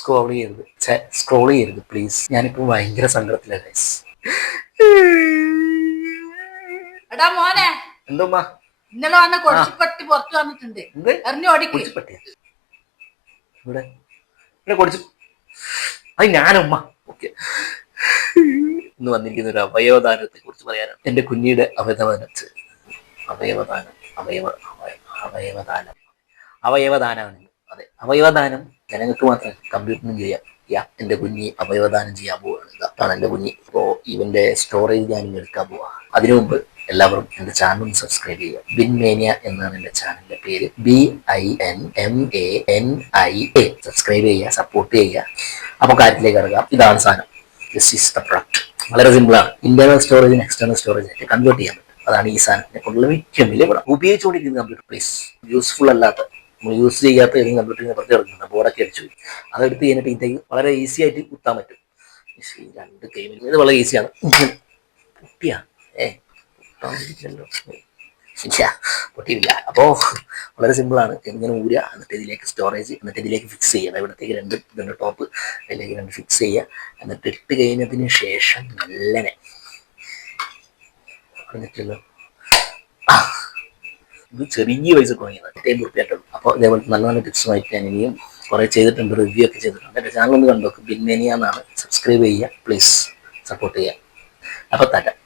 Scroll ചെയ്യരുത്, scroll ചെയ്യരുത് please. ഞാനിപ്പോ ഭയങ്കര സങ്കടത്തിലാണ് ഗൈസ്. എടാ മോനെ, എന്തോമ്മ ഇന്നലെ വന്ന കൊടിച്ചിപ്പട്ടി പുറത്തു വന്നിട്ടുണ്ട്. കൊടിച്ചിപ്പട്ടിയാ? ഇവിടെ ഇവിടെ കൊടിച്ചു. അത് ഞാനുമ്മ. ഓക്കെ, ഇന്ന് വന്നിരിക്കുന്ന ഒരു അവയവദാനത്തെ കുറിച്ച് പറയാനാണ്. എന്റെ കുഞ്ഞിയുടെ അവയവദാനം അവയവദാനമാണ്. അതെ, അവയവദാനം ജനങ്ങൾക്ക് മാത്രം, കമ്പ്യൂട്ടറിനും ചെയ്യാം. എന്റെ കുഞ്ഞി അവയവദാനം ചെയ്യാൻ പോവുകയാണ്. ഇതാണ് എന്റെ കുഞ്ഞി. അപ്പോൾ ഇവന്റെ സ്റ്റോറേജ് ഞാൻ എടുക്കാൻ പോവാ. അതിനു മുമ്പ് എല്ലാവരും എന്റെ ചാനൽ സബ്സ്ക്രൈബ് ചെയ്യുക. ബിൻമേനിയ എന്നാണ് എന്റെ ചാനലിന്റെ പേര്. BINMANIA. സബ്സ്ക്രൈബ് ചെയ്യുക, സപ്പോർട്ട് ചെയ്യുക. അപ്പൊ കാര്യത്തിലേക്ക് ഇറങ്ങാം. ഇതാണ് സാധനം. This is the product. വളരെ സിമ്പിളാണ്. ഇന്റേണൽ സ്റ്റോറേജിന് എക്സ്റ്റേണൽ സ്റ്റോറേജ് കൺവേർട്ട് ചെയ്യാൻ പറ്റും. അതാണ് ഈ സാധനത്തിനെ കൊണ്ടുള്ള ഏറ്റവും വലിയ ഗുണം. ഉപയോഗിച്ചുകൊണ്ടിരിക്കുന്ന കമ്പ്യൂട്ടർ പ്ലീസ്, യൂസ്ഫുൾ അല്ലാത്ത, യൂസ് ചെയ്യാത്ത ഏതെങ്കിലും കമ്പ്യൂട്ടറിനെ പുറത്ത് കിടക്കുന്ന ബോർഡൊക്കെ അടിച്ചു പോയി. അതെടുത്ത് കഴിഞ്ഞിട്ട് ഇതിലേക്ക് വളരെ ഈസി ആയിട്ട് കുത്താൻ പറ്റും. രണ്ട് ഗെയിമിൽ ഇത് വളരെ ഈസിയാണ്. പൊട്ടിയാ പൊട്ടിയില്ല. അപ്പോൾ വളരെ സിമ്പിളാണ്. ഇങ്ങനെ ഊരുക, എന്നിട്ട് ഇതിലേക്ക് സ്റ്റോറേജ്, എന്നിട്ട് ഇതിലേക്ക് ഫിക്സ് ചെയ്യുക. ഇവിടത്തേക്ക് രണ്ട് ടോപ്പ്, അതിലേക്ക് രണ്ട് ഫിക്സ് ചെയ്യുക. എന്നിട്ട് ഇട്ട് കഴിഞ്ഞതിന് ശേഷം നല്ലനെ പറഞ്ഞിട്ടല്ലോ, ഇത് ചെറിയ പൈസ തുടങ്ങിയത് 10 അപ്പോൾ ഇതേപോലെ നല്ല നല്ല ടിപ്സുമായിട്ട് ഞാൻ ഇനിയും കുറേ ചെയ്തിട്ടുണ്ട്, റിവ്യൂ ഒക്കെ ചെയ്തിട്ടുണ്ട്. എൻ്റെ ചാനൽ ഒന്ന് കണ്ടോക്ക്. ബിൻമേനിയ എന്നാണ്. സബ്സ്ക്രൈബ് ചെയ്യുക പ്ലീസ്, സപ്പോർട്ട് ചെയ്യുക. അപ്പോൾ തരാം.